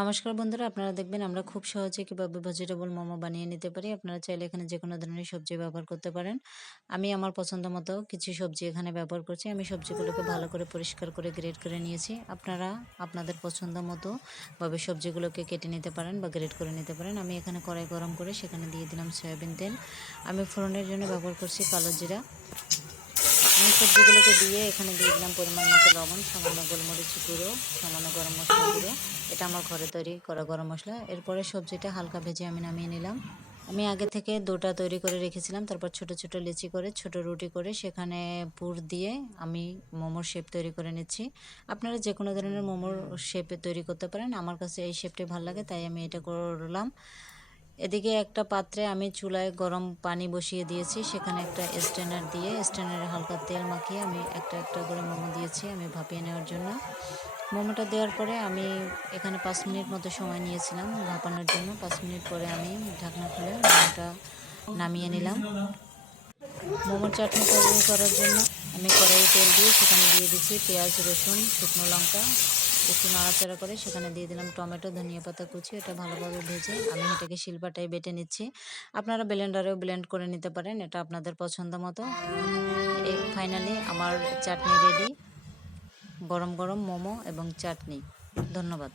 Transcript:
নমস্কার বন্ধুরা, আপনারা দেখবেন আমরা খুব সহজে কিভাবে ভেজিটেবল মোমো বানিয়ে নিতে পারি। আপনারা চাইলে এখানে যে কোনো ধরনের সবজি ব্যবহার করতে পারেন। আমি আমার পছন্দ মতো কিছু সবজি এখানে ব্যবহার করছি। আমি সবজিগুলোকে ভালো করে পরিষ্কার করে গ্রেড করে নিয়েছি। আপনারা আপনাদের পছন্দ মতো ভাবে সবজিগুলোকে কেটে নিতে পারেন বা গ্রেড করে নিতে পারেন। আমি এখানে কড়াই গরম করে সেখানে দিয়ে দিলাম সয়াবিন তেল। আমি ফোড়নের জন্য ব্যবহার করছি কালো জিরা। আমি সবজিগুলোকে দিয়ে এখানে দিয়ে দিলাম পরিমাণ মতো লবণ, সামান্য গোলমরিচ গুঁড়ো, সামান্য গরম মশলা গুঁড়ো। এটা আমার ঘরে তৈরি করা গরম মশলা। এরপরে সবজিটা হালকা ভেজে আমি নামিয়ে নিলাম। আমি আগে থেকে ডোটা তৈরি করে রেখেছিলাম। তারপর ছোট ছোট লেচি করে ছোট রুটি করে সেখানে পুর দিয়ে আমি মোমোর শেপ তৈরি করে নিচ্ছি। আপনারা যে কোনো ধরনের মোমোর শেপে তৈরি করতে পারেন। আমার কাছে এই শেপটাই ভালো লাগে, তাই আমি এটা করলাম। এদিকে একটা পাত্রে আমি চুলায় গরম পানি বসিয়ে দিয়েছি। সেখানে একটা স্ট্যানার দিয়ে স্ট্যানারে হালকা তেল মাখিয়ে আমি একটা একটা করে মোমো দিয়েছি আমি ভাপিয়ে নেওয়ার জন্য। মোমোটা দেওয়ার পরে আমি এখানে 5 মিনিট মতো সময় নিয়েছিলাম ভাপানোর জন্য। 5 মিনিট পরে আমি ঢাকনা খুলে মোমোটা নামিয়ে নিলাম। মোমোর চাটনি তৈরি করার জন্য আমি কড়াইয়ে তেল দিয়ে সেখানে দিয়ে দিচ্ছি পেঁয়াজ, রসুন, শুকনো লঙ্কা। একটু নাড়াচাড়া করে সেখানে দিয়ে দিলাম টমেটো, ধনিয়া পাতা কুচি। এটা ভালোভাবে ভেজে আমি এটাকে শিলপাটায় বেটে নিচ্ছি। আপনারা ব্লেন্ডারেও ব্লেন্ড করে নিতে পারেন, এটা আপনাদের পছন্দ মতো। এই ফাইনালি আমার চাটনি রেডি, গরম গরম মোমো এবং চাটনি। ধন্যবাদ।